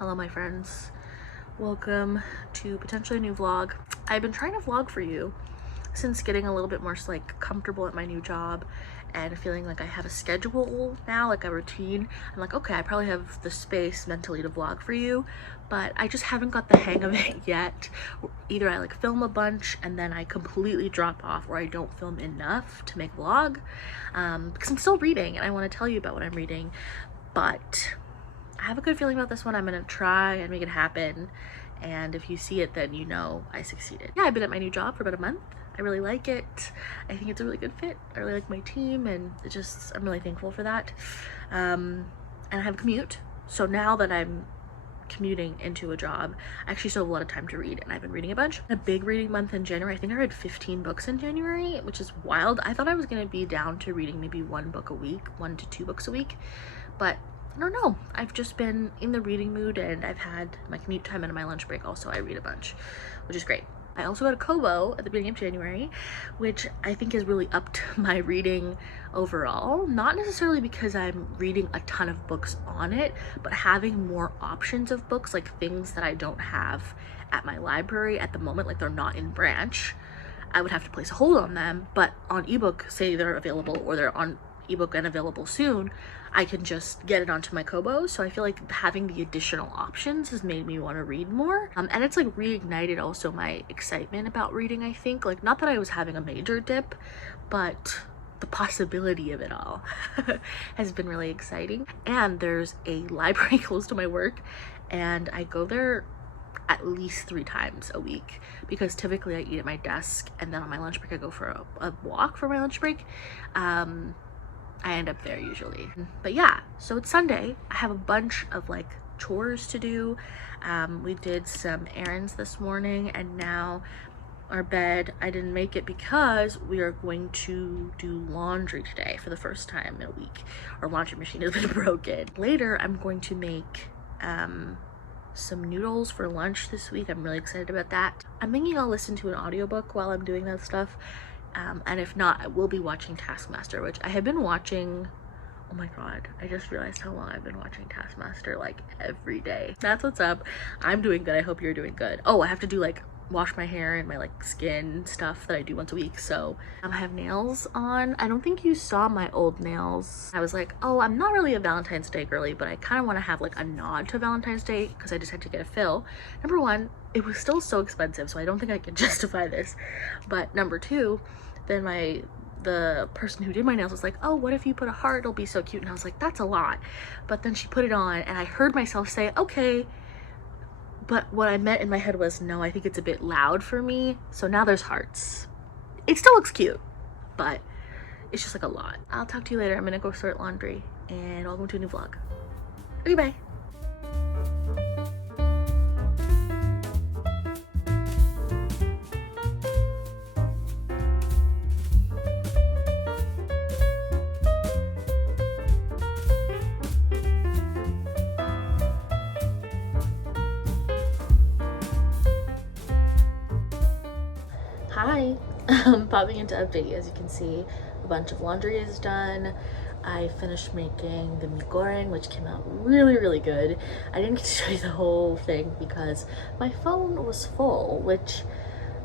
Hello my friends, welcome to potentially a new vlog. I've been trying to vlog for you since getting a little bit more comfortable at my new job and feeling like I have a schedule now, like a routine. I'm like, okay, I probably have the space mentally to vlog for you, but I just haven't got the hang of it yet. Either I film a bunch and then I completely drop off, or I don't film enough to make vlog, because I'm still reading and I want to tell you about what I'm reading. But I have a good feeling about this one. I'm gonna try and make it happen, and if you see it, then you know I succeeded. Yeah, I've been at my new job for about a month. I really like it. I think it's a really good fit. I really like my team, and I'm really thankful for that. And I have a commute, so now that I'm commuting into a job, I actually still have a lot of time to read, and I've been reading a bunch. A big reading month in January. I think I read 15 books in January, which is wild. I thought I was gonna be down to reading maybe 1 book a week, 1 to 2 books a week, but I don't know. I've just been in the reading mood, and I've had my commute time and my lunch break also. I read a bunch, which is great. I also got a Kobo at the beginning of January, which I think has really upped my reading overall. Not necessarily because I'm reading a ton of books on it, but having more options of books, like things that I don't have at my library at the moment, like they're not in branch. I would have to place a hold on them, but on ebook, say they're available or they're on ebook and available soon, I can just get it onto my Kobo. So I feel like having the additional options has made me want to read more, and it's reignited also my excitement about reading. I think not that I was having a major dip, but the possibility of it all has been really exciting. And there's a library close to my work, and I go there at least 3 times a week, because typically I eat at my desk, and then on my lunch break I go for a walk for my lunch break. I end up there usually. But yeah, so it's Sunday. I have a bunch of chores to do. We did some errands this morning, and now our bed, I didn't make it because we are going to do laundry today for the first time in a week. Our laundry machine has been broken. Later, I'm going to make some noodles for lunch this week. I'm really excited about that. I'm thinking I'll listen to an audiobook while I'm doing that stuff. And if not, I will be watching Taskmaster, which I have been watching. Oh my god, I just realized how long I've been watching Taskmaster every day. That's what's up. I'm doing good. I hope you're doing good. Oh, I have to do wash my hair and my skin stuff that I do once a week. So I have nails on. I don't think you saw my old nails. I was like, oh, I'm not really a Valentine's Day girly, but I kind of want to have a nod to Valentine's Day, because I just had to get a fill. Number one, it was still so expensive, so I don't think I can justify this. But number two, then the person who did my nails was like, oh, what if you put a heart? It'll be so cute. And I was like, that's a lot. But then she put it on, and I heard myself say, okay. But what I meant in my head was, no, I think it's a bit loud for me. So now there's hearts. It still looks cute, but it's just a lot. I'll talk to you later. I'm gonna go sort laundry, and I'll go to a new vlog. Okay, bye. Hi, I'm popping into update. As you can see, a bunch of laundry is done. I finished making the meat goreng, which came out really, really good. I didn't get to show you the whole thing because my phone was full, which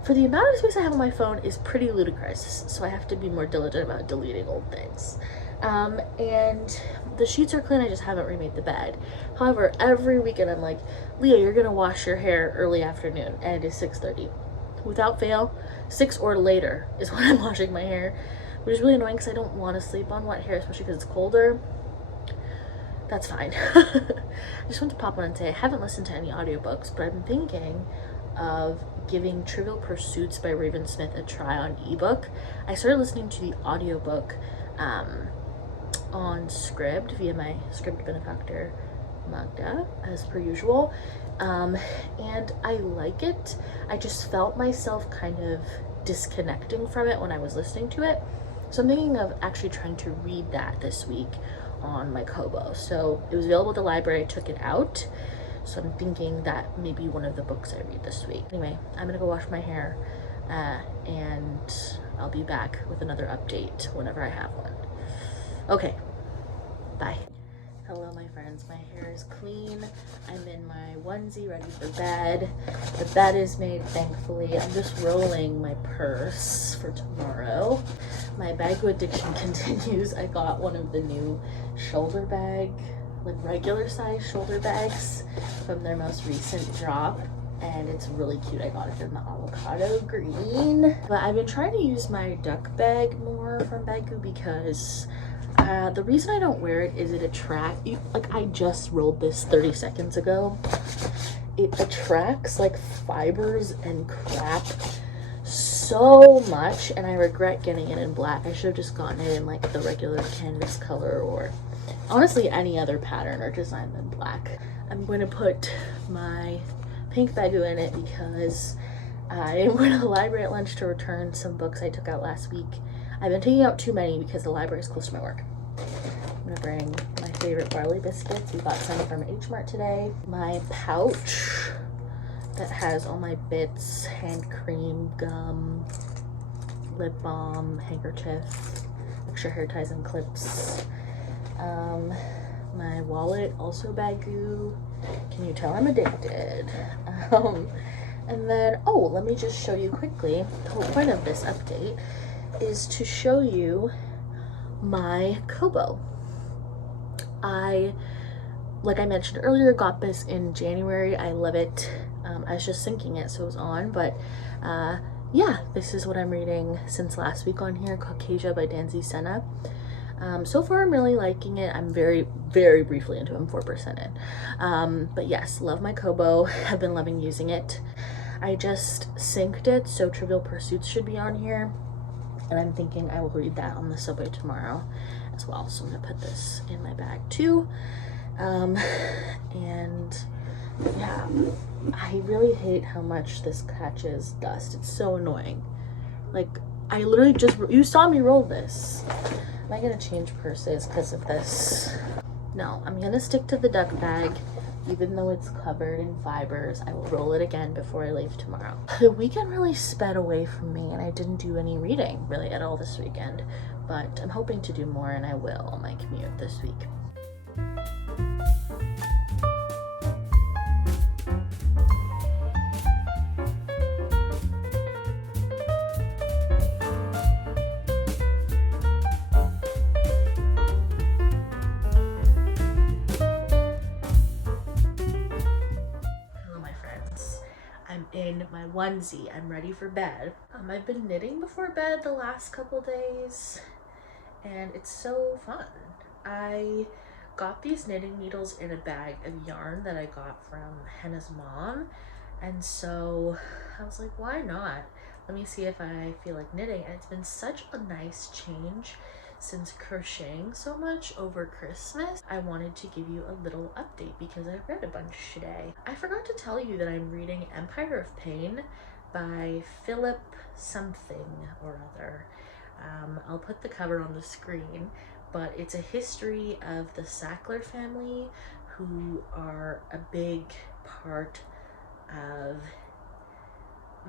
for the amount of space I have on my phone is pretty ludicrous. So I have to be more diligent about deleting old things. And the sheets are clean, I just haven't remade the bed. However, every weekend I'm like, Leah, you're gonna wash your hair early afternoon, and it is 6:30. Without fail, 6 or later is when I'm washing my hair, which is really annoying because I don't want to sleep on wet hair, especially because it's colder. That's fine. I just want to pop on and say I haven't listened to any audiobooks, but I've been thinking of giving Trivial Pursuits by Raven Smith a try on ebook. I started listening to the audiobook on Scribd via my Scribd benefactor Magda, as per usual, and I like it. I just felt myself kind of disconnecting from it when I was listening to it, so I'm thinking of actually trying to read that this week on my Kobo. So it was available at the library, I took it out, so I'm thinking that may be one of the books I read this week. Anyway, I'm gonna go wash my hair, and I'll be back with another update whenever I have one. Okay, bye. Hello my friends, my hair is clean. I'm in my onesie ready for bed. The bed is made, thankfully. I'm just rolling my purse for tomorrow. My bag addiction continues. I got one of the new shoulder bag, like regular size shoulder bags from their most recent drop, and it's really cute. I got it in the avocado green. But I've been trying to use my duck bag more from Baggu because the reason I don't wear it is it attracts, like I just rolled this 30 seconds ago. It attracts like fibers and crap so much, and I regret getting it in black. I should have just gotten it in like the regular canvas color, or honestly any other pattern or design than black. I'm going to put my pink Baggu in it because I am going to the library at lunch to return some books I took out last week. I've been taking out too many because the library is close to my work. I'm gonna bring my favorite barley biscuits. We got some from H Mart today. My pouch that has all my bits, hand cream, gum, lip balm, handkerchief, extra hair ties and clips. My wallet, also Baggu. Can you tell I'm addicted? And then, oh, let me just show you quickly. The whole point of this update is to show you my Kobo. Like I mentioned earlier, got this in January. I love it. I was just syncing it so it was on, but yeah, this is what I'm reading since last week on here, Caucasia by Danzy Senna. So far I'm really liking it. I'm very, very briefly into it. I'm 4% in. But yes, love my Kobo. I've been loving using it. I just synced it, so Trivial Pursuits should be on here. And I'm thinking I will read that on the subway tomorrow as well. So I'm gonna put this in my bag too. And yeah, I really hate how much this catches dust. It's so annoying. Like, I literally just, you saw me roll this. Am I gonna change purses because of this? No, I'm gonna stick to the duck bag. Even though it's covered in fibers, I will roll it again before I leave tomorrow. The weekend really sped away from me, and I didn't do any reading really at all this weekend, but I'm hoping to do more, and I will on my commute this week. In my onesie, I'm ready for bed. I've been knitting before bed the last couple days, and it's so fun. I got these knitting needles in a bag of yarn that I got from Henna's mom, and so I was like, why not? Let me see if I feel like knitting. And it's been such a nice change since crocheting so much over Christmas. I wanted to give you a little update because I read a bunch today. I forgot to tell you that I'm reading Empire of Pain by Philip something or other. I'll put the cover on the screen, but it's a history of the Sackler family, who are a big part of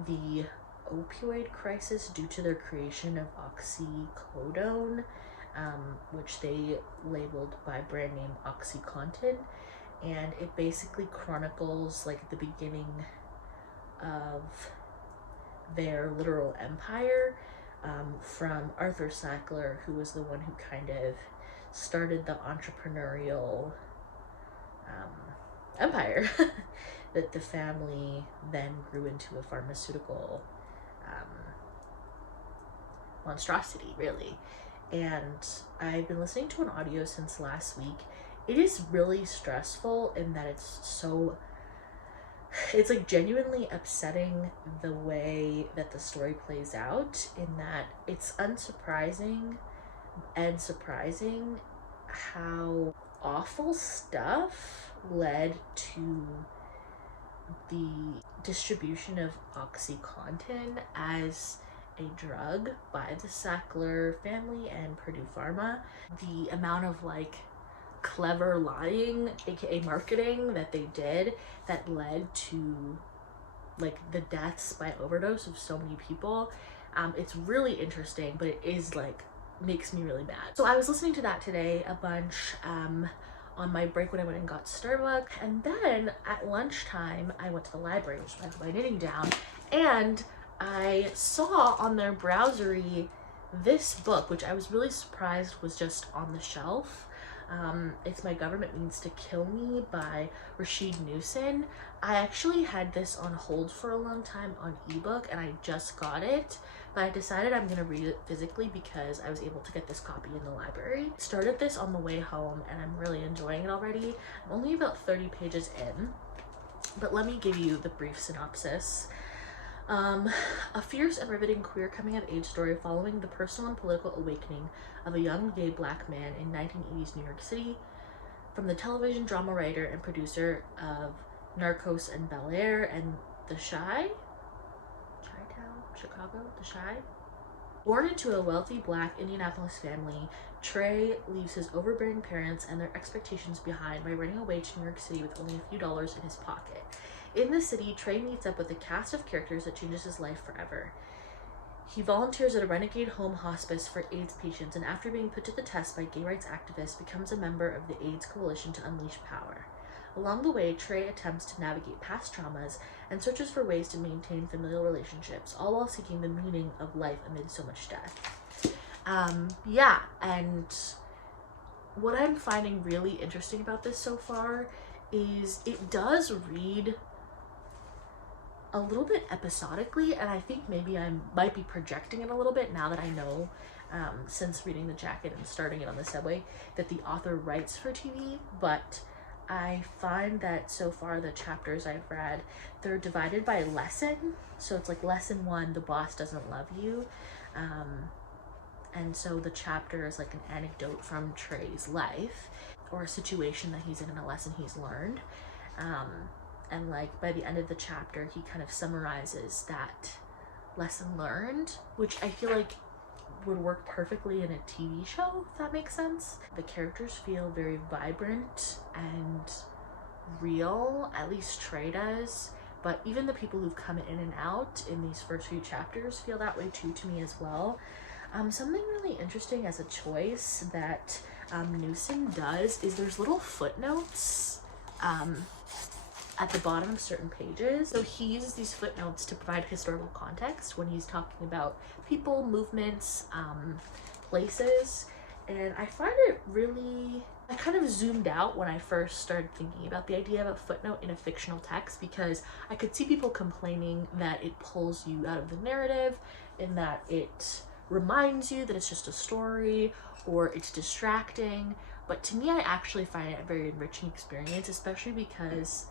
the opioid crisis due to their creation of oxycodone, which they labeled by brand name OxyContin, and it basically chronicles like the beginning of their literal empire, from Arthur Sackler, who was the one who kind of started the entrepreneurial empire that the family then grew into a pharmaceutical monstrosity, really. And I've been listening to an audio since last week. It is really stressful in that it's like genuinely upsetting the way that the story plays out, in that it's unsurprising and surprising how awful stuff led to the distribution of OxyContin as a drug by the Sackler family and Purdue Pharma. The amount of like clever lying, aka marketing, that they did that led to like the deaths by overdose of so many people. It's really interesting, but it is like makes me really mad. So I was listening to that today a bunch. on my break when I went and got Starbucks. And then at lunchtime, I went to the library, which is why I put my knitting down, and I saw on their browsery this book, which I was really surprised was just on the shelf. It's My Government Means to Kill Me by Rashid Newson. I actually had this on hold for a long time on ebook, and I just got it, but I decided I'm gonna read it physically because I was able to get this copy in the library. Started this on the way home and I'm really enjoying it already. I'm only about 30 pages in, but let me give you the brief synopsis. A fierce and riveting queer coming-of-age story following the personal and political awakening of a young gay black man in 1980s New York City, from the television drama writer and producer of Narcos and Bel Air and The Chi-Town, Chicago, The Chi. Born into a wealthy black Indianapolis family, Trey leaves his overbearing parents and their expectations behind by running away to New York City with only a few dollars in his pocket. In the city, Trey meets up with a cast of characters that changes his life forever. He volunteers at a renegade home hospice for AIDS patients, and after being put to the test by gay rights activists, becomes a member of the AIDS Coalition to unleash power. Along the way, Trey attempts to navigate past traumas and searches for ways to maintain familial relationships, all while seeking the meaning of life amid so much death. Yeah, and what I'm finding really interesting about this so far is it does read a little bit episodically, and I think maybe I might be projecting it a little bit now that I know, since reading the jacket and starting it on the subway, that the author writes for TV, but I find that so far the chapters I've read, they're divided by lesson. So it's like lesson 1, the boss doesn't love you. And so the chapter is like an anecdote from Trey's life or a situation that he's in and a lesson he's learned. And like by the end of the chapter, he kind of summarizes that lesson learned, which I feel like would work perfectly in a TV show, if that makes sense. The characters feel very vibrant and real, at least Trey does, but even the people who've come in and out in these first few chapters feel that way too to me as well. Something really interesting as a choice that Newsom does is there's little footnotes at the bottom of certain pages. So he uses these footnotes to provide historical context when he's talking about people, movements, places. And I find it really, I kind of zoomed out when I first started thinking about the idea of a footnote in a fictional text, because I could see people complaining that it pulls you out of the narrative and that it reminds you that it's just a story or it's distracting. But to me, I actually find it a very enriching experience, especially because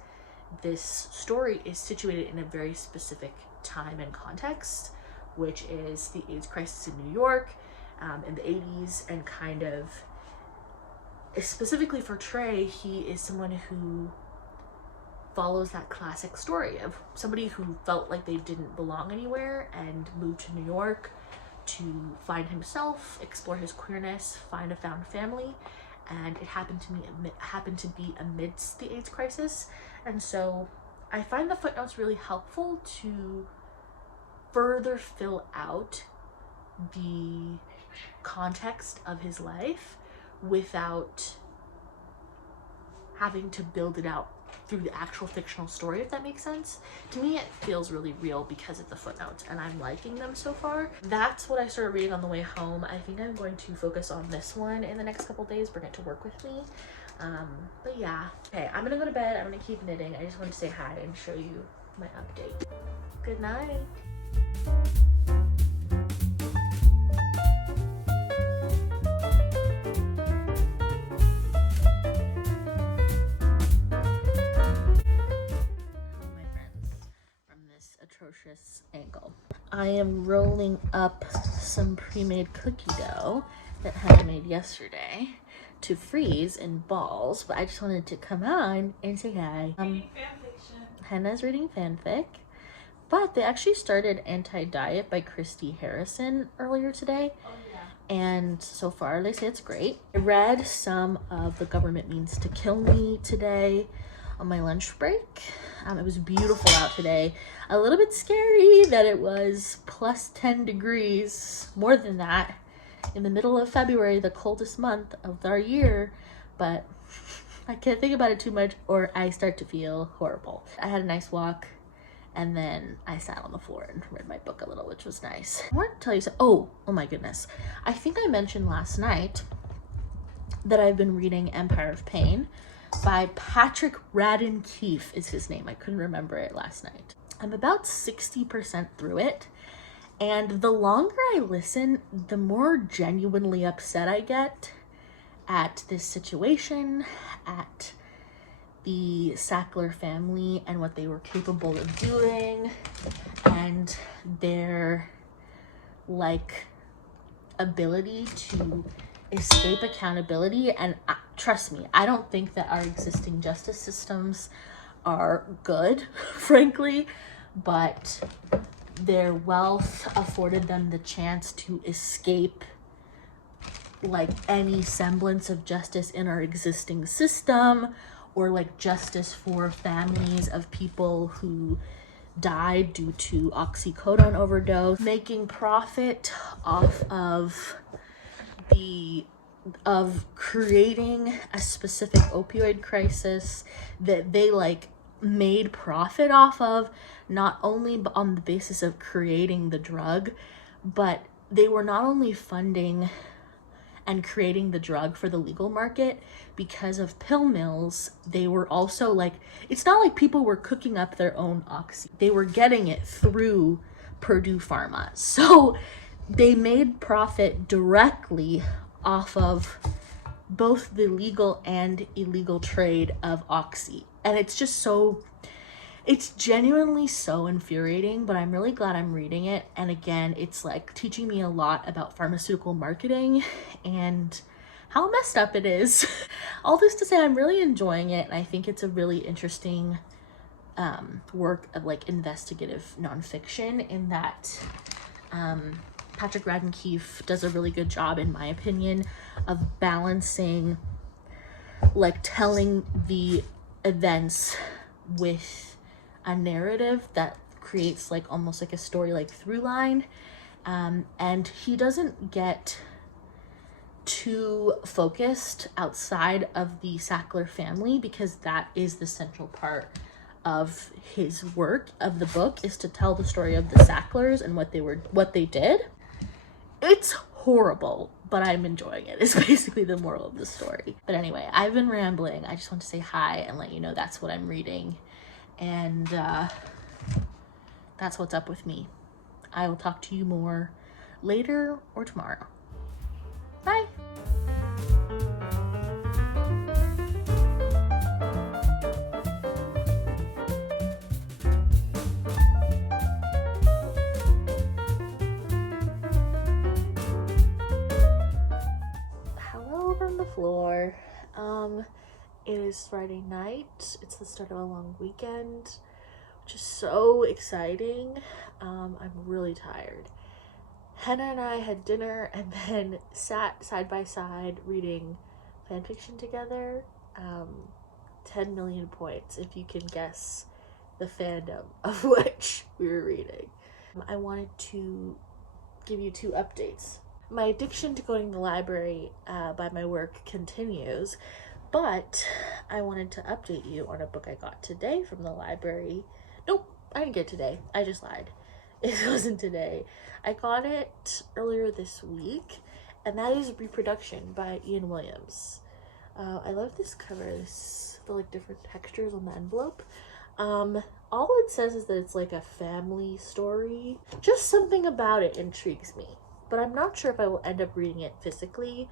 this story is situated in a very specific time and context, which is the AIDS crisis in New York in the 80s, and kind of specifically for Trey, he is someone who follows that classic story of somebody who felt like they didn't belong anywhere and moved to New York to find himself, explore his queerness, find a found family. And it happened to be amidst the AIDS crisis. And so I find the footnotes really helpful to further fill out the context of his life without having to build it out through the actual fictional story, if that makes sense. To me, it feels really real because of the footnotes, and I'm liking them so far. That's what I started reading on the way home. I think I'm going to focus on this one in the next couple days, bring it to work with me. But yeah. Okay, I'm gonna go to bed. I'm gonna keep knitting. I just wanted to say hi and show you my update. Good night. Atrocious angle. I am rolling up some pre-made cookie dough that Hannah made yesterday to freeze in balls, but I just wanted to come on and say hi. Hannah's reading fanfic, but they actually started Anti-Diet by Christy Harrison earlier today. And so far they say it's great. I read some of The Government Means to Kill Me today on my lunch break. It was beautiful out today. A little bit scary that it was plus 10 degrees, more than that, in the middle of February, the coldest month of our year, but I can't think about it too much or I start to feel horrible. I had a nice walk and then I sat on the floor and read my book a little, which was nice. I want to tell you oh my goodness. I think I mentioned last night that I've been reading Empire of Pain by Patrick Radden Keefe is his name. I couldn't remember it last night. I'm about 60% through it. And the longer I listen, the more genuinely upset I get at this situation, at the Sackler family and what they were capable of doing, and their like ability to escape accountability. And trust me, I don't think that our existing justice systems are good, frankly, but their wealth afforded them the chance to escape like any semblance of justice in our existing system, or like justice for families of people who died due to oxycodone overdose, making profit off of creating a specific opioid crisis that they like made profit off of, not only on the basis of creating the drug, but they were not only funding and creating the drug for the legal market because of pill mills. They were also like, it's not like people were cooking up their own oxy. They were getting it through Purdue Pharma. So they made profit directly off of both the legal and illegal trade of oxy. And it's just so, it's genuinely so infuriating, but I'm really glad I'm reading it. And again, it's like teaching me a lot about pharmaceutical marketing and how messed up it is. All this to say, I'm really enjoying it. And I think it's a really interesting work of like investigative nonfiction, in that Patrick Radden Keefe does a really good job, in my opinion, of balancing like telling the events with a narrative that creates like almost like a story like through line, and he doesn't get too focused outside of the Sackler family, because that is the central part of his work, of the book, is to tell the story of the Sacklers and what they did. It's horrible, but I'm enjoying it, is basically the moral of the story. But anyway, I've been rambling. I just want to say hi and let you know that's what I'm reading. And that's what's up with me. I will talk to you more later or tomorrow. Bye. Hello from the floor. It is Friday night. It's the start of a long weekend, which is so exciting. I'm really tired. Hannah and I had dinner and then sat side by side reading fanfiction together. 10 million points if you can guess the fandom of which we were reading. I wanted to give you 2 updates. My addiction to going to the library by my work continues, but I wanted to update you on a book I got today from the library. Nope, I didn't get it today. I just lied. It wasn't today. I got it earlier this week, and that is Reproduction by Ian Williams. I love this cover, the like different textures on the envelope. All it says is that it's like a family story. Just something about it intrigues me, but I'm not sure if I will end up reading it physically.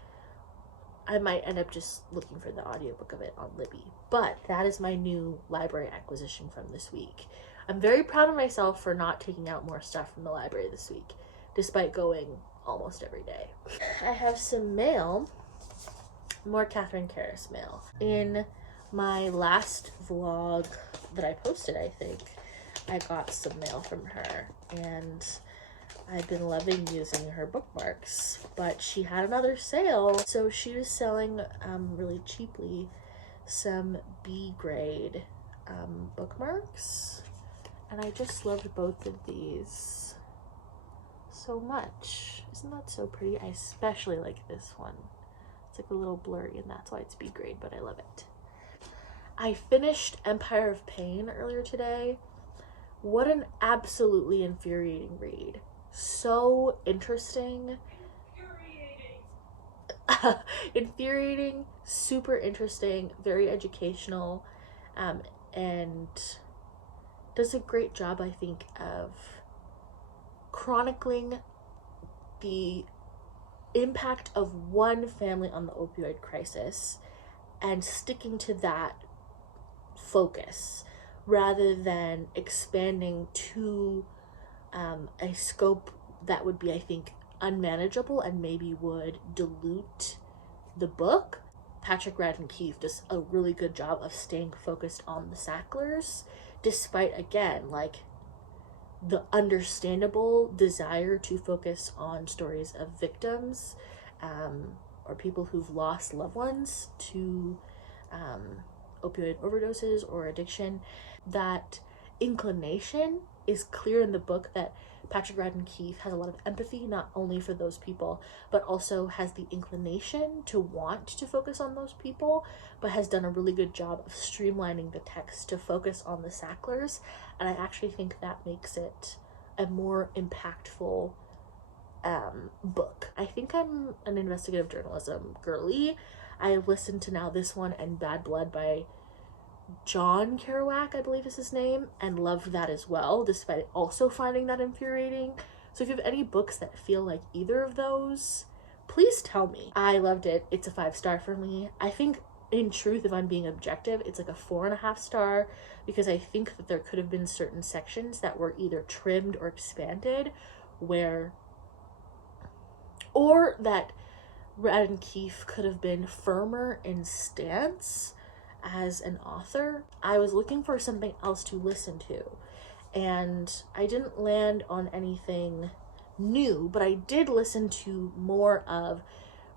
I might end up just looking for the audiobook of it on Libby. But that is my new library acquisition from this week. I'm very proud of myself for not taking out more stuff from the library this week, despite going almost every day. I have some mail, more Catherine Karras mail. In my last vlog that I posted, I think, I got some mail from her, and I've been loving using her bookmarks, but she had another sale, so she was selling really cheaply some B grade bookmarks, and I just loved both of these so much. Isn't that so pretty? I especially like this one. It's like a little blurry, and that's why it's B grade, but I love it. I finished Empire of Pain earlier today. What an absolutely infuriating read. So interesting. Infuriating, super interesting, very educational, and does a great job, I think, of chronicling the impact of one family on the opioid crisis and sticking to that focus rather than expanding to a scope that would be, I think, unmanageable and maybe would dilute the book. Patrick Radden Keefe does a really good job of staying focused on the Sacklers, despite, again, like, the understandable desire to focus on stories of victims or people who've lost loved ones to opioid overdoses or addiction. That inclination is clear in the book, that Patrick Radden Keefe has a lot of empathy, not only for those people, but also has the inclination to want to focus on those people, but has done a really good job of streamlining the text to focus on the Sacklers. And I actually think that makes it a more impactful book. I think I'm an investigative journalism girly. I listened to now this one and Bad Blood by John Kerouac, I believe is his name, and loved that as well, despite also finding that infuriating. So if you have any books that feel like either of those, please tell me. I loved it. It's a 5-star for me. I think, in truth, if I'm being objective, it's like a 4.5 star, because I think that there could have been certain sections that were either trimmed or expanded, or that Radden Keefe could have been firmer in stance as an author. I was looking for something else to listen to, and I didn't land on anything new, but I did listen to more of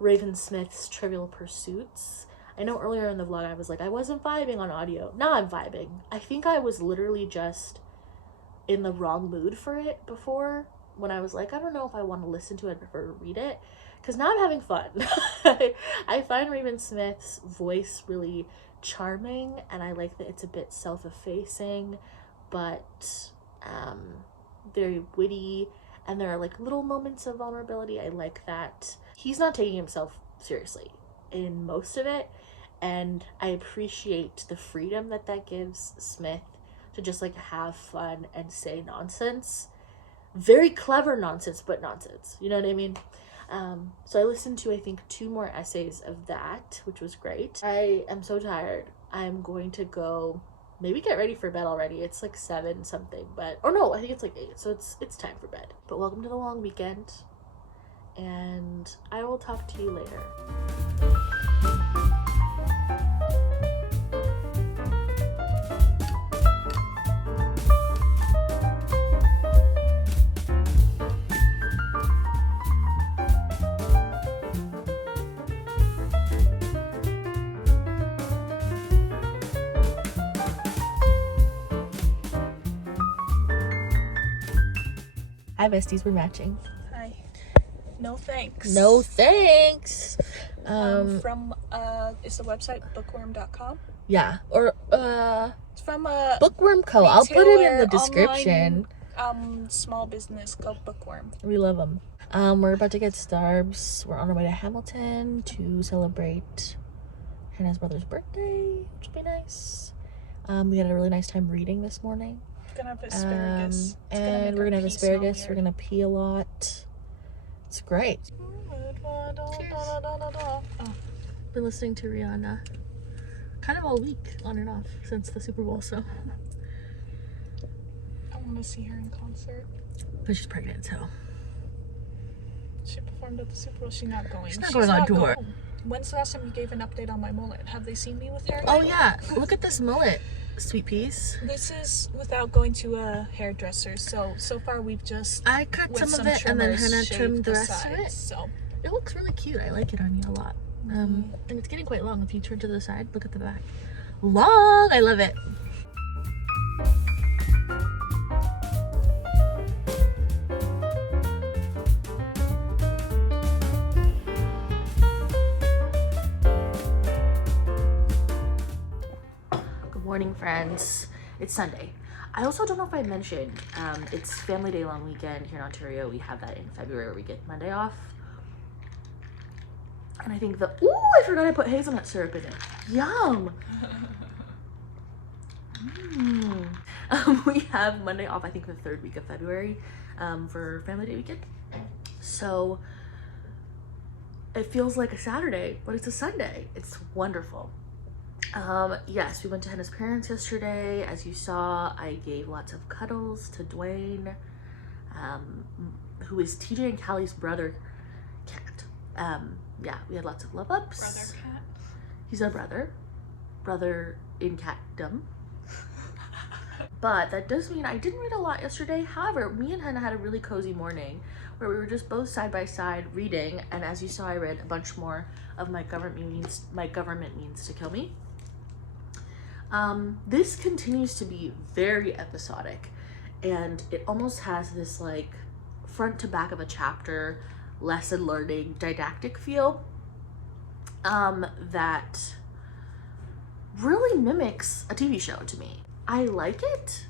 Raven Smith's Trivial Pursuits. I know earlier in the vlog I was like, I wasn't vibing on audio. Now I'm vibing. I think I was literally just in the wrong mood for it before, when I was like, I don't know if I want to listen to it, I prefer to read it, because now I'm having fun. I find Raven Smith's voice really charming, and I like that it's a bit self-effacing, but very witty, and there are like little moments of vulnerability. I like that he's not taking himself seriously in most of it, and I appreciate the freedom that gives Smith to just like have fun and say nonsense. Very clever nonsense, but nonsense, you know what I mean? So I listened to, I think, 2 more essays of that, which was great. I am so tired. I'm going to go maybe get ready for bed already. It's like 7 something, or no, I think it's like 8, so it's time for bed. But welcome to the long weekend, and I will talk to you later. Hi besties, we're matching. Hi. No thanks. No thanks. From is the website bookworm.com? Yeah, or It's from a Bookworm Co. I'll put it in the description. Online, small business called Bookworm. We love them. We're about to get Starbs. We're on our way to Hamilton to celebrate Hannah's brother's birthday, which will be nice. We had a really nice time reading this morning. Gonna have asparagus. And we're gonna have asparagus. We're gonna pee a lot. It's great. Oh. Been listening to Rihanna kind of all week, on and off, since the Super Bowl, so. I want to see her in concert. But she's pregnant, so. She performed at the Super Bowl. She's not going. She's not going on tour. When's the last time you gave an update on my mullet? Have they seen me with hair? Oh yeah, look at this mullet, sweet peas. This is without going to a hairdresser. So far we've just. I cut some of it and then Hannah trimmed the rest of it. So it looks really cute. I like it on you a lot. And it's getting quite long. If you turn to the side, look at the back. Long! I love it. morning, friends. It's Sunday. I also don't know if I mentioned, it's Family Day long weekend here in Ontario. We have that in February where we get Monday off. And I think ooh, I forgot I put hazelnut syrup in it. Yum! We have Monday off, I think the 3rd week of February, for Family Day weekend. So it feels like a Saturday, but it's a Sunday. It's wonderful. Yes, we went to Hannah's parents yesterday. As you saw, I gave lots of cuddles to Dwayne, who is TJ and Callie's brother cat. Yeah, we had lots of love ups. Brother cat? He's our brother in catdom. But that does mean I didn't read a lot yesterday. However, me and Hannah had a really cozy morning where we were just both side by side reading, and as you saw, I read a bunch more of My Government Means to Kill Me. This continues to be very episodic, and it almost has this like front to back of a chapter lesson learning didactic feel that really mimics a TV show to me. I like it.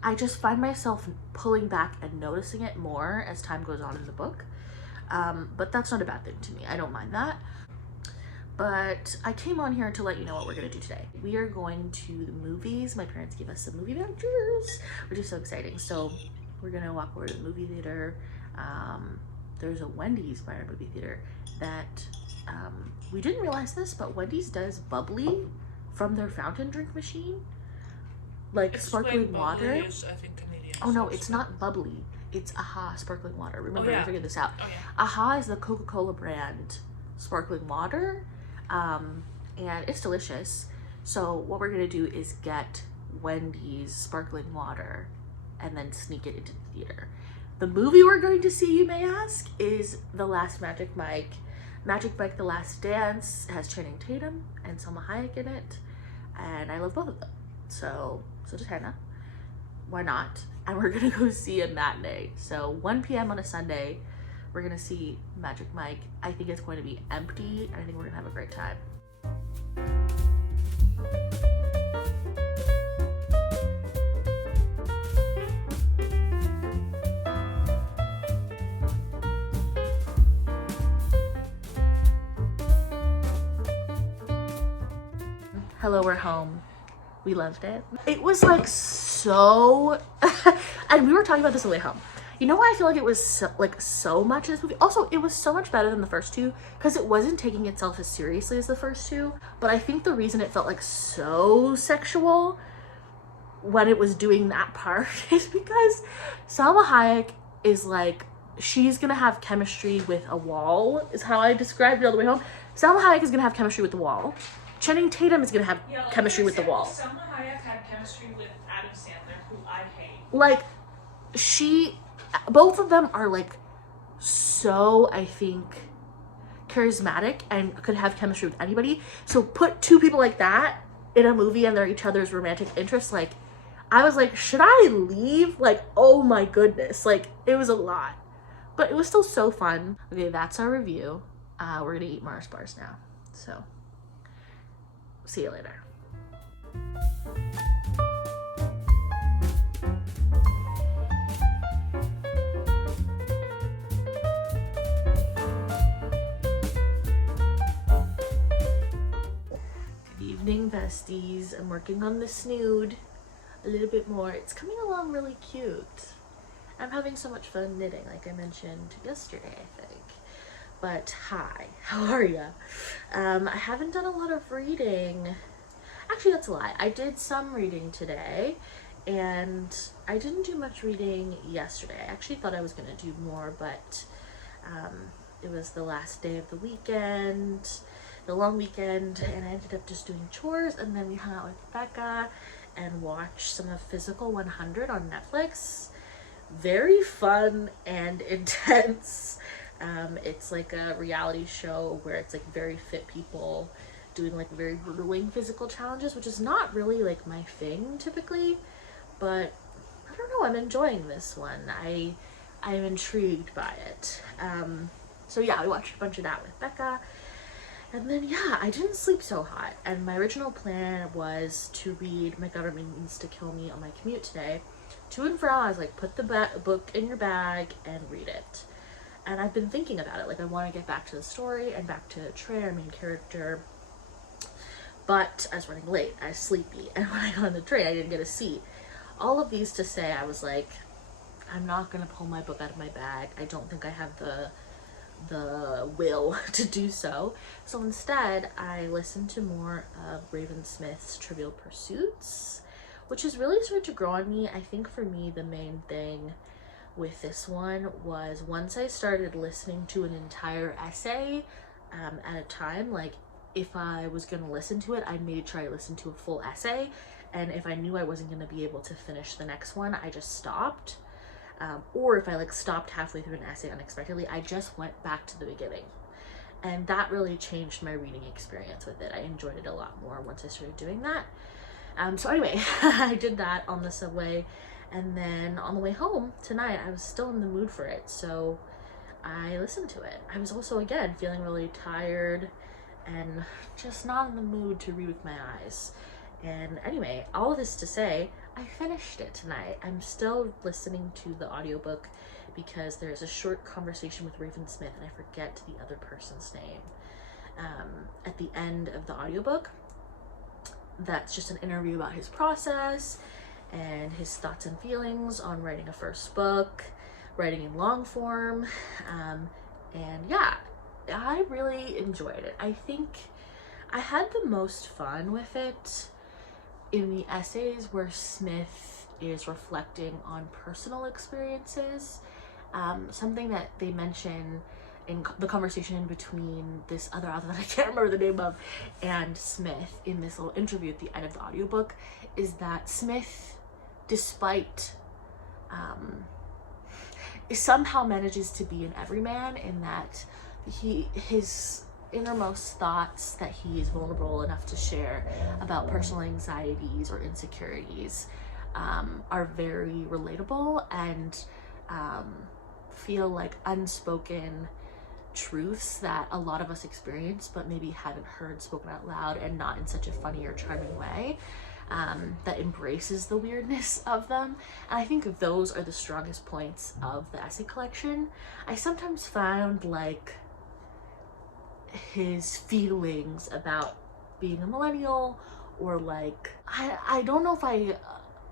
I just find myself pulling back and noticing it more as time goes on in the book. But that's not a bad thing to me. I don't mind that. But I came on here to let you know what we're gonna do today. We are going to the movies. My parents gave us some movie vouchers, which is so exciting. So we're gonna walk over to the movie theater. There's a Wendy's by our movie theater that we didn't realize this, but Wendy's does bubbly from their fountain drink machine. Like sparkling water. Is, I think, Canadian. Oh no, it's not bubbly. It's AHA sparkling water. Remember, I figured this out. Oh, yeah. AHA is the Coca-Cola brand sparkling water, and it's delicious. So what we're gonna do is get Wendy's sparkling water and then sneak it into the theater. The movie we're going to see, you may ask, is The Last Magic Mike. Magic Mike: The Last Dance has Channing Tatum and Salma Hayek in it, and I love both of them. So does Hannah. Why not? And we're gonna go see a matinee. So 1 p.m. on a Sunday, we're gonna see Magic Mike. I think it's going to be empty, and I think we're gonna have a great time. Hello, we're home. We loved it. It was like so, and we were talking about this on the way home. You know why I feel like it was so much in this movie? Also, it was so much better than the first two because it wasn't taking itself as seriously as the first two. But I think the reason it felt like so sexual when it was doing that part is because Salma Hayek is like, she's gonna have chemistry with a wall, is how I described it all the way home. Salma Hayek is gonna have chemistry with the wall. Channing Tatum is gonna have chemistry with the wall. Salma Hayek had chemistry with Adam Sandler, who I hate. Like, both of them are like so, I think, charismatic and could have chemistry with anybody. So put two people like that in a movie and they're each other's romantic interests. Like, I was like, should I leave? Like, oh my goodness. Like, it was a lot. But it was still so fun. Okay, that's our review. We're gonna eat Mars bars now. So, see you later. Good evening, besties. I'm working on the snood a little bit more. It's coming along really cute. I'm having so much fun knitting, like I mentioned yesterday, I think. But hi, how are ya? I haven't done a lot of reading. Actually, that's a lie. I did some reading today, and I didn't do much reading yesterday. I actually thought I was gonna do more, but it was the last day of the weekend, the long weekend, and I ended up just doing chores, and then we hung out with Becca and watched some of Physical 100 on Netflix. Very fun and intense. It's like a reality show where it's like very fit people doing like very grueling physical challenges, which is not really like my thing typically, but I don't know, I'm enjoying this one. I'm intrigued by it. So yeah, we watched a bunch of that with Becca, And then, yeah, I didn't sleep so hot. And my original plan was to read My Government Needs to Kill Me on my commute today. To and fro, I was like, put the book in your bag and read it. And I've been thinking about it. Like, I want to get back to the story and back to Trey, our main character. But I was running late. I was sleepy. And when I got on the train, I didn't get a seat. All of these to say, I was like, I'm not going to pull my book out of my bag. I don't think I have the will to do so. So instead, I listened to more of Raven Smith's Trivial Pursuits, which has really started to grow on me. I think for me, the main thing with this one was once I started listening to an entire essay at a time, like if I was going to listen to it, I made sure I listened to a full essay. And if I knew I wasn't going to be able to finish the next one, I just stopped. Or if I like stopped halfway through an essay unexpectedly, I just went back to the beginning. And that really changed my reading experience with it. I enjoyed it a lot more once I started doing that. So anyway, I did that on the subway. And then on the way home tonight, I was still in the mood for it. So I listened to it. I was also, again, feeling really tired and just not in the mood to read with my eyes. And anyway, all of this to say, I finished it tonight. I'm still listening to the audiobook because there's a short conversation with Raven Smith, and I forget the other person's name, at the end of the audiobook. That's just an interview about his process and his thoughts and feelings on writing a first book, writing in long form. And yeah, I really enjoyed it. I think I had the most fun with it in the essays where Smith is reflecting on personal experiences. Something that they mention in the conversation between this other author that I can't remember the name of and Smith in this little interview at the end of the audiobook is that Smith, despite somehow manages to be an everyman in that his innermost thoughts that he is vulnerable enough to share about personal anxieties or insecurities are very relatable and feel like unspoken truths that a lot of us experience but maybe haven't heard spoken out loud, and not in such a funny or charming way that embraces the weirdness of them. And I think those are the strongest points of the essay collection. I sometimes found like his feelings about being a millennial, or like I don't know if I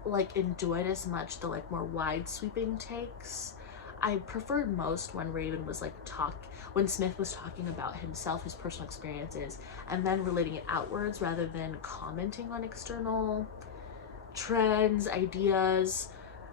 like enjoyed as much the like more wide sweeping takes. I preferred most when Raven was like when Smith was talking about himself, his personal experiences, and then relating it outwards rather than commenting on external trends, ideas.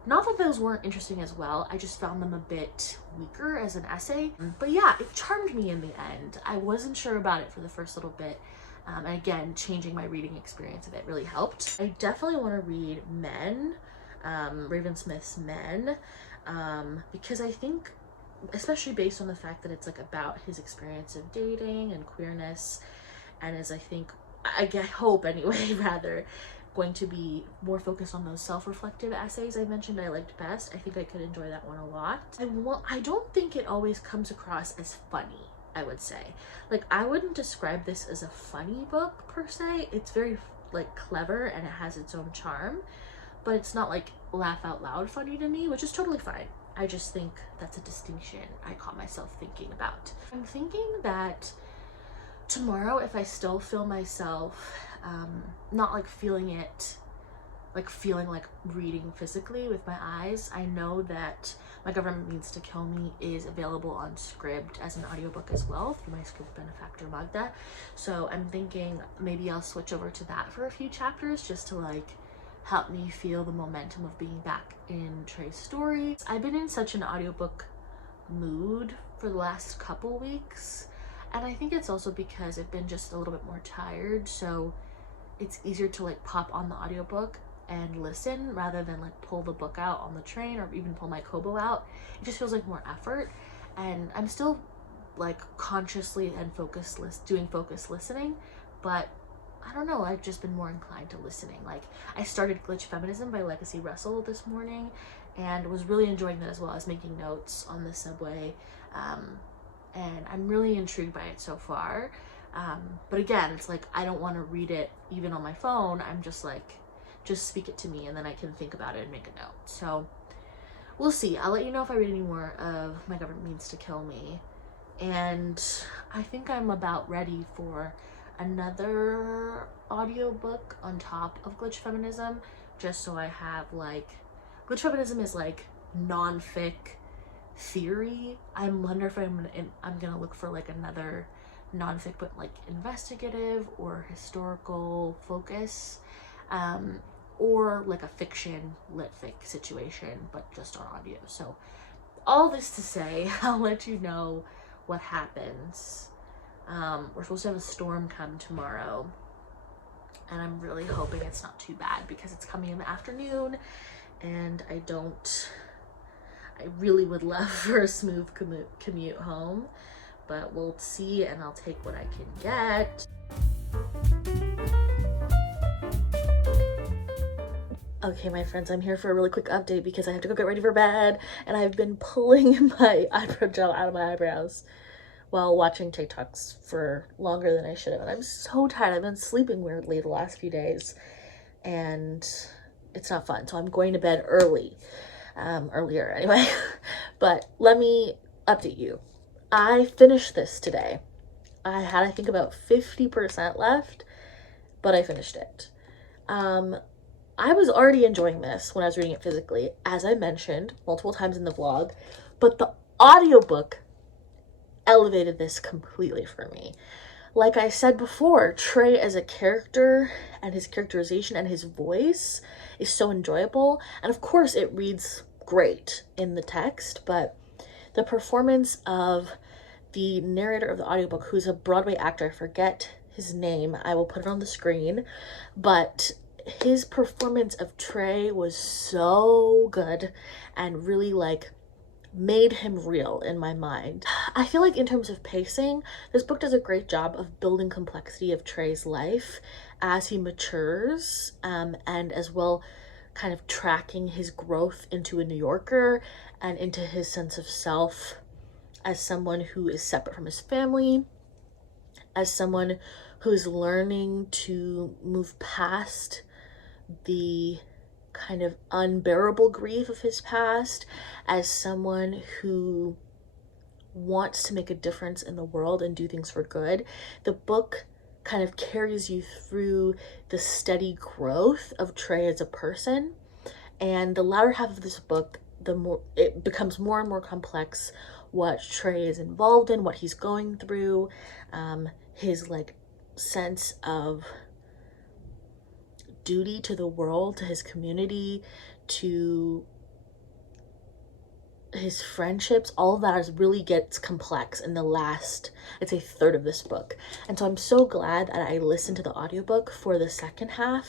Not that those weren't interesting as well, I just found them a bit weaker as an essay. But yeah, it charmed me in the end. I wasn't sure about it for the first little bit. And again, changing my reading experience of it really helped. I definitely want to read Men, Raven Smith's Men, because I think, especially based on the fact that it's like about his experience of dating and queerness, and I hope anyway, rather, going to be more focused on those self-reflective essays I mentioned I liked best. I think I could enjoy that one a lot. I don't think it always comes across as funny, I would say. Like, I wouldn't describe this as a funny book per se. It's very like clever and it has its own charm, but it's not like laugh out loud funny to me, which is totally fine. I just think that's a distinction I caught myself thinking about. I'm thinking that tomorrow, if I still feel myself not like feeling like reading physically with my eyes, I know that My Government Needs to Kill Me is available on Scribd as an audiobook as well through my Scribd benefactor Magda. So I'm thinking maybe I'll switch over to that for a few chapters just to like help me feel the momentum of being back in Trey's story. I've been in such an audiobook mood for the last couple weeks, and I think it's also because I've been just a little bit more tired, so it's easier to like pop on the audiobook and listen rather than like pull the book out on the train or even pull my Kobo out. It just feels like more effort, and I'm still like consciously and doing focused listening, but I don't know, I've just been more inclined to listening. Like, I started Glitch Feminism by Legacy Russell this morning and was really enjoying that as well as making notes on the subway. And I'm really intrigued by it so far. But again, it's like, I don't want to read it even on my phone. I'm just like, just speak it to me and then I can think about it and make a note. So we'll see. I'll let you know if I read any more of My Government Means to Kill Me. And I think I'm about ready for another audiobook on top of Glitch Feminism, just so I have like, Glitch Feminism is like non-fic theory. I wonder if I'm gonna look for like another non-fic but like investigative or historical focus, or like a fiction lit fic situation but just on audio. So all this to say, I'll let you know what happens. We're supposed to have a storm come tomorrow, and I'm really hoping it's not too bad because it's coming in the afternoon, and I really would love for a smooth commute home, but we'll see, and I'll take what I can get. Okay, my friends, I'm here for a really quick update because I have to go get ready for bed, and I've been pulling my eyebrow gel out of my eyebrows while watching TikToks for longer than I should have. And I'm so tired. I've been sleeping weirdly the last few days, and it's not fun. So I'm going to bed early, earlier anyway. But let me update you. I finished this today. I had, I think, about 50% left, but I finished it. I was already enjoying this when I was reading it physically, as I mentioned multiple times in the vlog, but the audiobook elevated this completely for me. Like I said before, Trey as a character and his characterization and his voice is so enjoyable. And of course it reads great in the text, but the performance of the narrator of the audiobook, who's a Broadway actor, I forget his name, I will put it on the screen, but his performance of Trey was so good and really like made him real in my mind. I feel like in terms of pacing, this book does a great job of building complexity of Trey's life as he matures, and as well kind of tracking his growth into a New Yorker and into his sense of self as someone who is separate from his family, as someone who is learning to move past the kind of unbearable grief of his past, as someone who wants to make a difference in the world and do things for good. The book kind of carries you through the steady growth of Trey as a person, and the latter half of this book, the more it becomes more and more complex what Trey is involved in, what he's going through, his like sense of duty to the world, to his community, to his friendships. All of that really gets complex in the last, I'd say, third of this book. And so I'm so glad that I listened to the audiobook for the second half,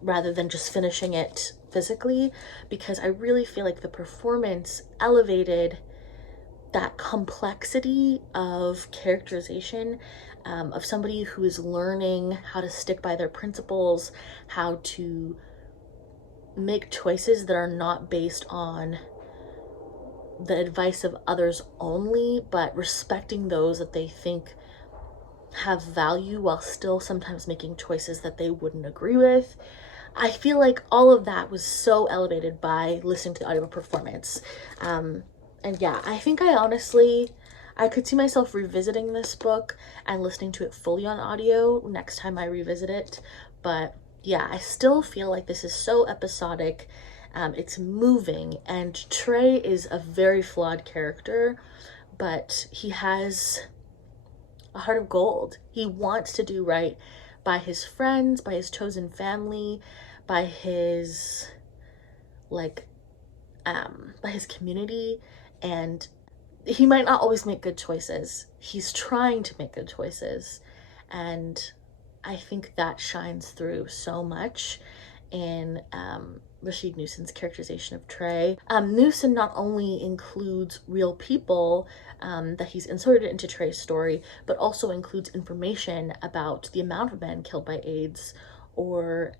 rather than just finishing it physically, because I really feel like the performance elevated that complexity of characterization, of somebody who is learning how to stick by their principles, how to make choices that are not based on the advice of others only, but respecting those that they think have value while still sometimes making choices that they wouldn't agree with. I feel like all of that was so elevated by listening to the audio performance. And yeah, I think I could see myself revisiting this book and listening to it fully on audio next time I revisit it. But yeah, I still feel like this is so episodic. It's moving, and Trey is a very flawed character, but he has a heart of gold. He wants to do right by his friends, by his chosen family, by his by his community, and he might not always make good choices. He's trying to make good choices, and I think that shines through so much in Rashid Newson's characterization of Trey. Newson not only includes real people that he's inserted into Trey's story, but also includes information about the amount of men killed by AIDS, or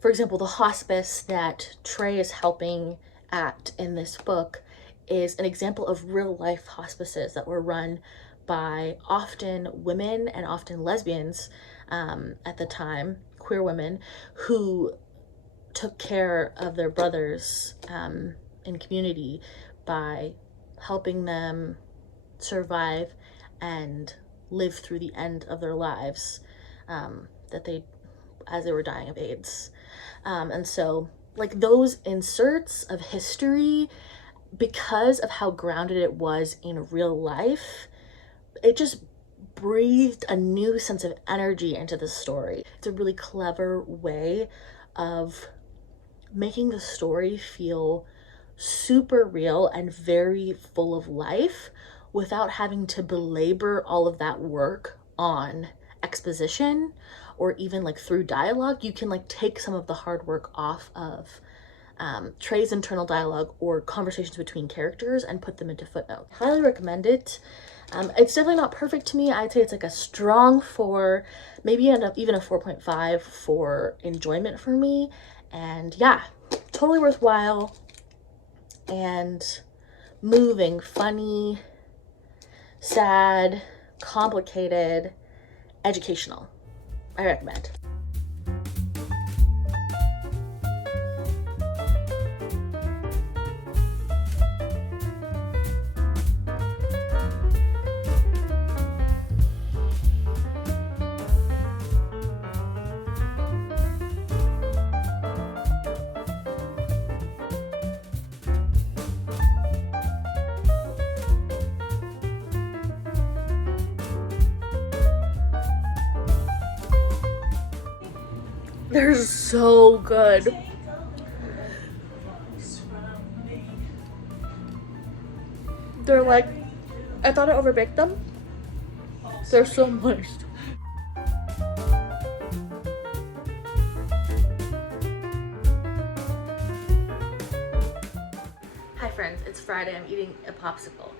for example, the hospice that Trey is helping at in this book is an example of real life hospices that were run by often women and often lesbians at the time, queer women, who took care of their brothers in community by helping them survive and live through the end of their lives as they were dying of AIDS. And so, like, those inserts of history, because of how grounded it was in real life, it just breathed a new sense of energy into the story. It's a really clever way of making the story feel super real and very full of life without having to belabor all of that work on exposition or even like through dialogue. You can like take some of the hard work off of Trey's internal dialogue or conversations between characters and put them into footnotes. Highly recommend it. It's definitely not perfect to me. I'd say it's like a strong 4, maybe even a 4.5 for enjoyment for me. And yeah, totally worthwhile and moving, funny, sad, complicated, educational. I recommend. They're so good. They're like, I thought I overbaked them. They're so moist. Hi friends, it's Friday. I'm eating a popsicle.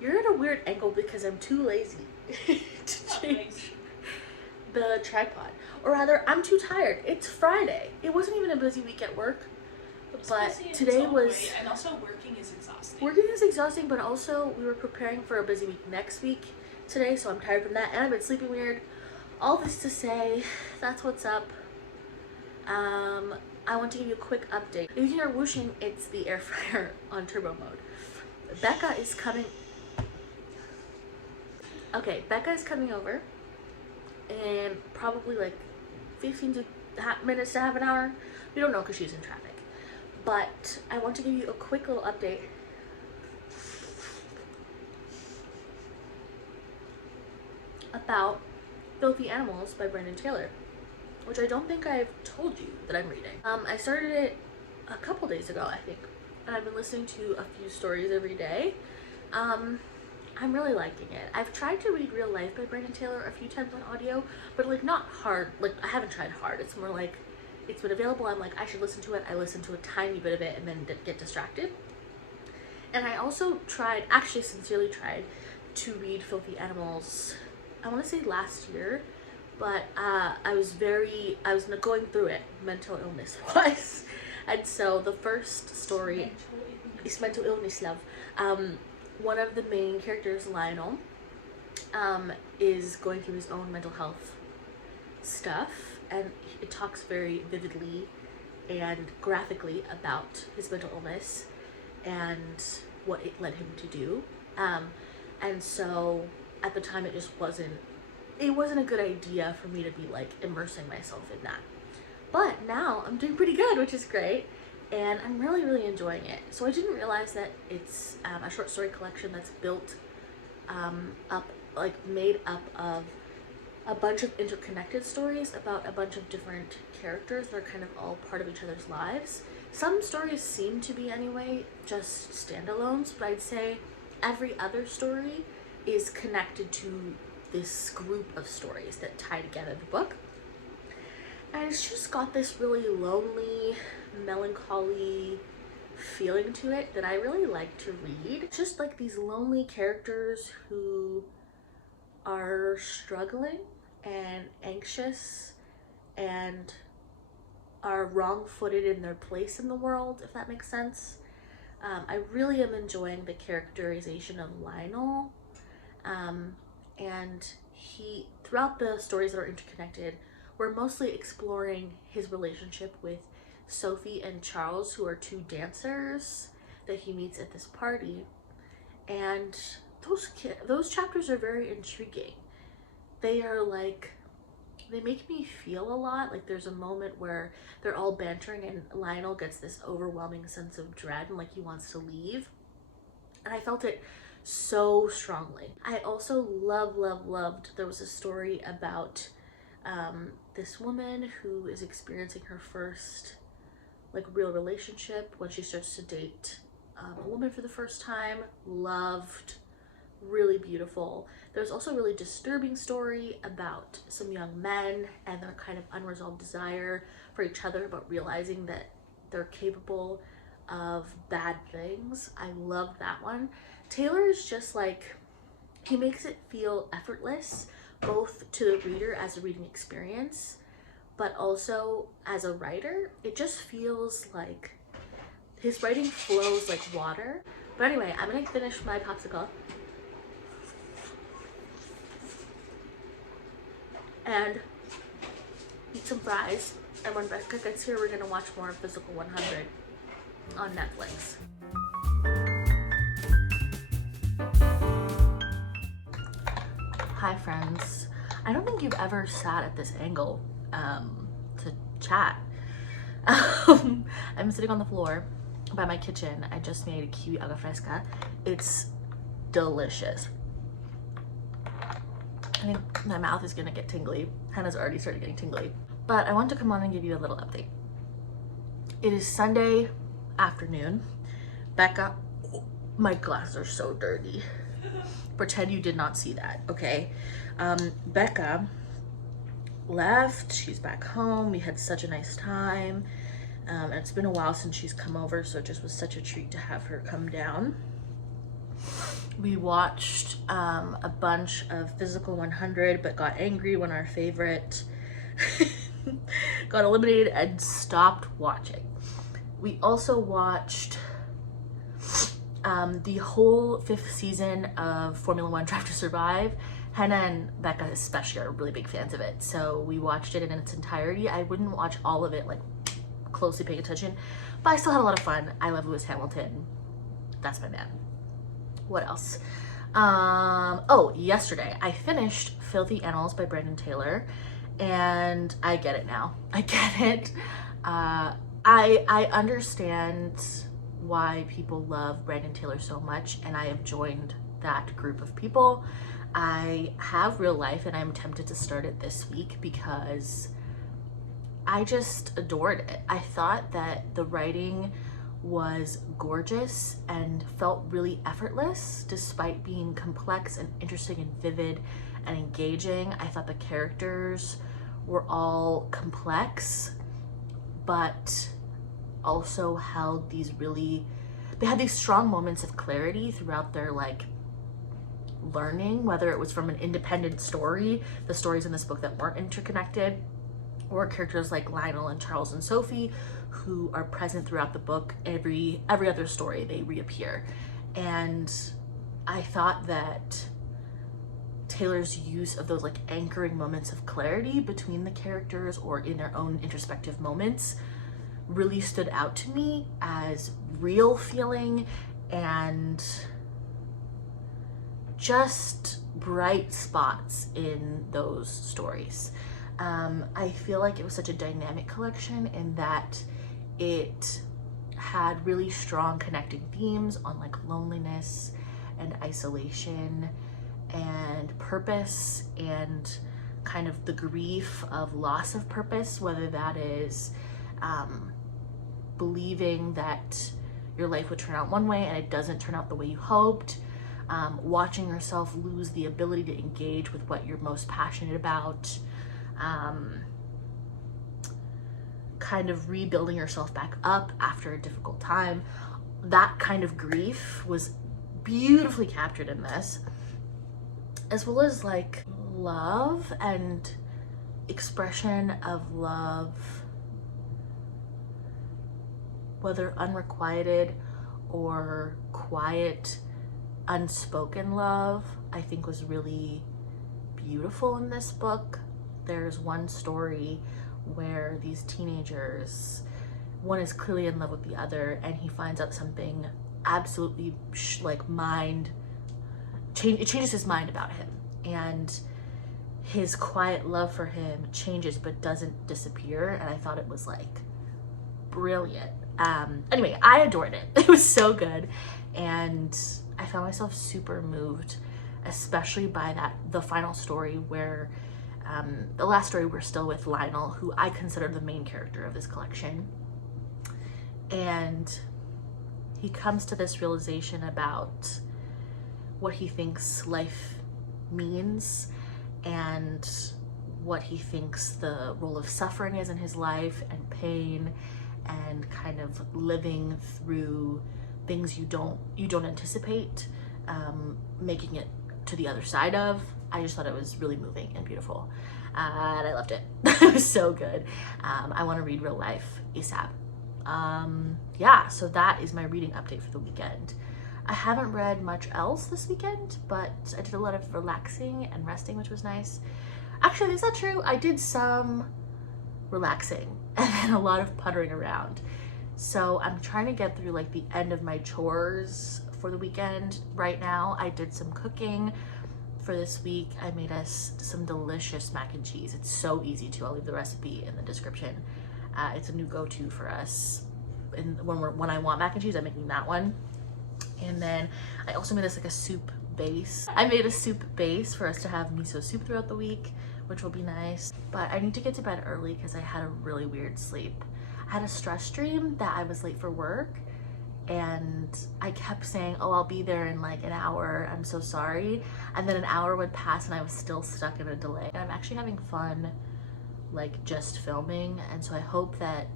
You're at a weird angle because I'm too lazy to change the tripod. Or rather, I'm too tired. It's Friday. It wasn't even a busy week at work, but today was... And also working is exhausting. Working is exhausting, but also we were preparing for a busy week next week today, so I'm tired from that, and I've been sleeping weird. All this to say, that's what's up. I want to give you a quick update. If you hear whooshing, it's the air fryer on turbo mode. Becca is coming... Okay, Becca is coming over in probably like 15 minutes to half an hour. We don't know because she's in traffic. But I want to give you a quick little update about Filthy Animals by Brandon Taylor, which I don't think I've told you that I'm reading. I started it a couple days ago, I think, and I've been listening to a few stories every day. I'm really liking it. I've tried to read Real Life by Brandon Taylor a few times on audio, but like not hard. Like I haven't tried hard. It's more like it's been available. I'm like, I should listen to it. I listen to a tiny bit of it and then get distracted. And I also tried, actually sincerely tried, to read Filthy Animals, I want to say last year, but I was going through it mental illness wise. And so the first story is mental illness, love. One of the main characters, Lionel, is going through his own mental health stuff, and it talks very vividly and graphically about his mental illness and what it led him to do. And so at the time it wasn't a good idea for me to be like immersing myself in that. But now I'm doing pretty good, which is great. And I'm really, really enjoying it. So I didn't realize that it's a short story collection that's built made up of a bunch of interconnected stories about a bunch of different characters that are kind of all part of each other's lives. Some stories seem to be, anyway, just standalones, but I'd say every other story is connected to this group of stories that tie together the book. And it's just got this really lonely, melancholy feeling to it that I really like to read. It's just like these lonely characters who are struggling and anxious and are wrong-footed in their place in the world, if that makes sense. I really am enjoying the characterization of Lionel. and throughout the stories that are interconnected, we're mostly exploring his relationship with Sophie and Charles, who are two dancers that he meets at this party. And those chapters are very intriguing. They are like, they make me feel a lot. Like there's a moment where they're all bantering and Lionel gets this overwhelming sense of dread and like he wants to leave. And I felt it so strongly. I also loved, there was a story about this woman who is experiencing her first like real relationship when she starts to date a woman for the first time. Loved, really beautiful. There's also a really disturbing story about some young men and their kind of unresolved desire for each other, but realizing that they're capable of bad things. I love that one. Taylor is just like, he makes it feel effortless, both to the reader as a reading experience, but also as a writer. It just feels like his writing flows like water. But anyway, I'm gonna finish my popsicle and eat some fries, and when Becca gets here, we're gonna watch more of Physical 100 on Netflix. Hi friends. I don't think you've ever sat at this angle to chat. I'm sitting on the floor by my kitchen. I just made a kiwi agua fresca. It's delicious. I think my mouth is gonna get tingly. Hannah's already started getting tingly. But I want to come on and give you a little update. It is Sunday afternoon. Becca, oh, my glasses are so dirty. Pretend you did not see that, okay? Becca left, she's back home. We had such a nice time. And it's been a while since she's come over, so it just was such a treat to have her come down. We watched a bunch of Physical 100, but got angry when our favorite got eliminated and stopped watching. We also watched the whole 5th season of Formula One Drive to Survive. Hannah and Becca especially are really big fans of it, so we watched it in its entirety. I wouldn't watch all of it like closely paying attention, but I still had a lot of fun. I love Lewis Hamilton. That's my man. What else? Oh, yesterday I finished Filthy Animals by Brandon Taylor, and I get it now. I get it. I understand why people love Brandon Taylor so much, and I have joined that group of people. I have real life, and I'm tempted to start it this week because I just adored it. I thought that the writing was gorgeous and felt really effortless despite being complex and interesting and vivid and engaging. I thought the characters were all complex, but also held these they had these strong moments of clarity throughout their like learning, whether it was from an independent story, the stories in this book that weren't interconnected, or characters like Lionel and Charles and Sophie who are present throughout the book. Every other story they reappear. And I thought that Taylor's use of those like anchoring moments of clarity between the characters or in their own introspective moments really stood out to me as real feeling and just bright spots in those stories. I feel like it was such a dynamic collection in that it had really strong connecting themes on like loneliness and isolation and purpose and kind of the grief of loss of purpose, whether that is believing that your life would turn out one way and it doesn't turn out the way you hoped, watching yourself lose the ability to engage with what you're most passionate about, kind of rebuilding yourself back up after a difficult time. That kind of grief was beautifully captured in this, as well as like love and expression of love, whether unrequited or quiet, unspoken love, I think was really beautiful in this book. There's one story where these teenagers, one is clearly in love with the other, and he finds out something absolutely it changes his mind about him, and his quiet love for him changes but doesn't disappear. And I thought it was like brilliant. Anyway, I adored it. It was so good, and I found myself super moved, especially by the final story where the last story we're still with Lionel, who I consider the main character of this collection, and he comes to this realization about what he thinks life means and what he thinks the role of suffering is in his life, and pain, and kind of living through things you don't anticipate, making it to the other side of. I just thought it was really moving and beautiful, and I loved it. It was so good. I want to read Real Life ASAP. Yeah, so that is my reading update for the weekend. I haven't read much else this weekend, but I did a lot of relaxing and resting, which was nice. Actually, that's not true. I did some relaxing and then a lot of puttering around. So I'm trying to get through like the end of my chores for the weekend right now. I did some cooking for this week. I made us some delicious mac and cheese. It's so easy too. I'll leave the recipe in the description. It's a new go-to for us. And when I want mac and cheese, I'm making that one. And then I also made us like a soup base. I made a soup base for us to have miso soup throughout the week, which will be nice. But I need to get to bed early because I had a really weird sleep. I had a stress dream that I was late for work, and I kept saying, oh, I'll be there in like an hour, I'm so sorry. And then an hour would pass and I was still stuck in a delay. And I'm actually having fun like just filming, and so I hope that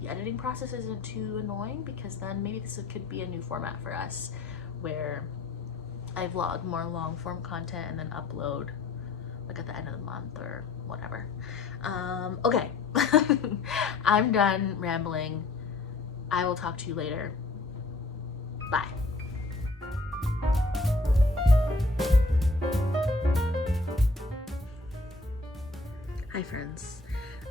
the editing process isn't too annoying, because then maybe this could be a new format for us where I vlog more long form content and then upload like at the end of the month or whatever. Okay. I'm done rambling. I will talk to you later. Bye. Hi friends.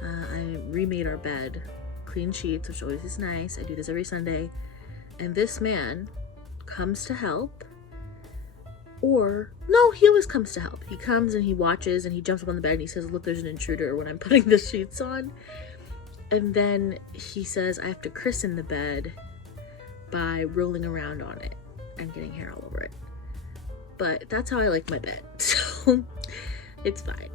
I remade our bed. Clean sheets, which always is nice. I do this every Sunday. And this man comes to help. Or, no, he always comes to help. He comes and he watches and he jumps up on the bed and he says, look, there's an intruder when I'm putting the sheets on. And then he says I have to christen the bed by rolling around on it and getting hair all over it. But that's how I like my bed, so it's fine.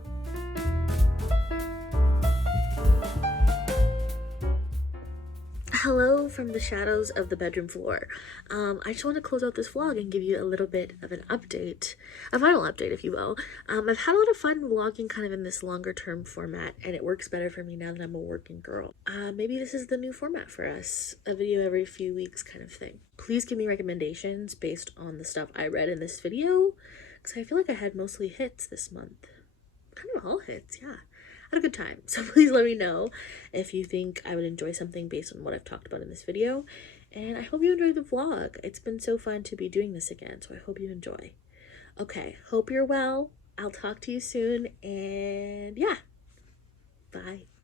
Hello from the shadows of the bedroom floor. I just want to close out this vlog and give you a little bit of an update, a final update if you will. I've had a lot of fun vlogging kind of in this longer term format, and it works better for me now that I'm a working girl. Maybe this is the new format for us, a video every few weeks kind of thing. Please give me recommendations based on the stuff I read in this video, because I feel like I had mostly hits this month. Kind of all hits, yeah. Had a good time. So please let me know if you think I would enjoy something based on what I've talked about in this video. And I hope you enjoyed the vlog. It's been so fun to be doing this again, so I hope you enjoy. Okay, hope you're well. I'll talk to you soon, and yeah, bye.